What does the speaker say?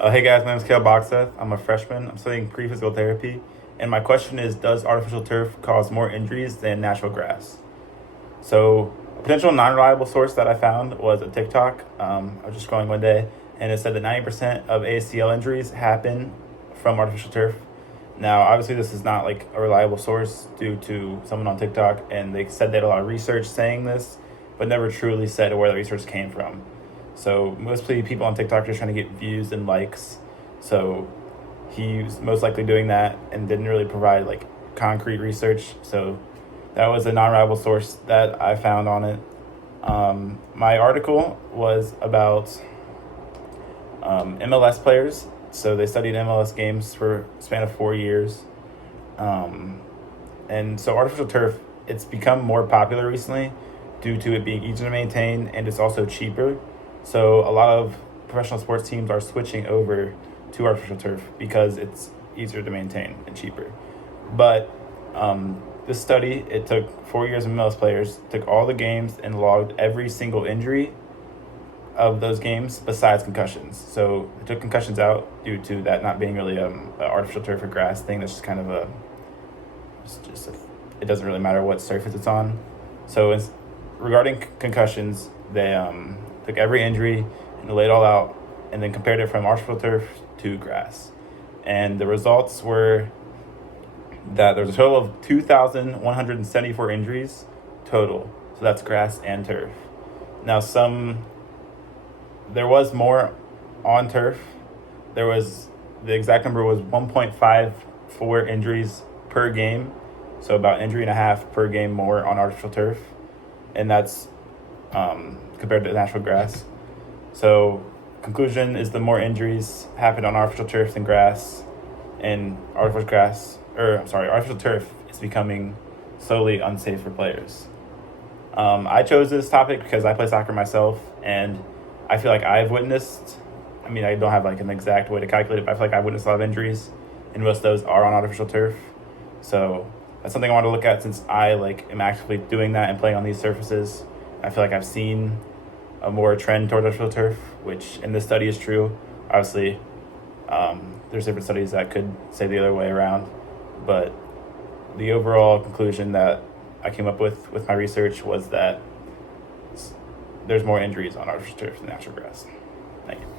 Hey guys, my name is Kale Boxeth. I'm a freshman. I'm studying pre-physical therapy, and my question is: does artificial turf cause more injuries than natural grass? So, a potential non-reliable source that I found was a TikTok. I was just scrolling one day, and it said that 90% of ACL injuries happen from artificial turf. Now, obviously, this is not like a reliable source due to someone on TikTok, and they said they had a lot of research saying this, but never truly said where the research came from. So mostly people on TikTok are just trying to get views and likes. So he's most likely doing that and didn't really provide like concrete research. So that was a non-reliable source that I found on it. My article was about MLS players. So they studied MLS games for a span of 4 years. Um, and so artificial turf, it's become more popular recently due to it being easier to maintain and it's also cheaper. So a lot of professional sports teams are switching over to artificial turf because it's easier to maintain and cheaper. But this study, it took 4 years of MLS players, took all the games and logged every single injury of those games besides concussions. So it took concussions out due to that not being really a artificial turf or grass thing. That's just kind of it doesn't really matter what surface it's on. So it's, regarding concussions, they took every injury and laid it all out and then compared it from artificial turf to grass. And the results were that there's a total of 2,174 injuries total. So that's grass and turf. Now, there was more on turf. The exact number was 1.54 injuries per game. So about injury and a half per game more on artificial turf. And that's compared to natural grass. So conclusion is the more injuries happen on artificial turf than grass, and artificial turf is becoming slowly unsafe for players. I chose this topic because I play soccer myself, and I feel like I've witnessed. I mean, I don't have like an exact way to calculate it, but I feel like I've witnessed a lot of injuries, and most of those are on artificial turf. So that's something I want to look at since I am actively doing that and playing on these surfaces. I feel like I've seen a more trend toward artificial turf, which in this study is true. Obviously, there's different studies that could say the other way around, but the overall conclusion that I came up with my research was that there's more injuries on artificial turf than natural grass. Thank you.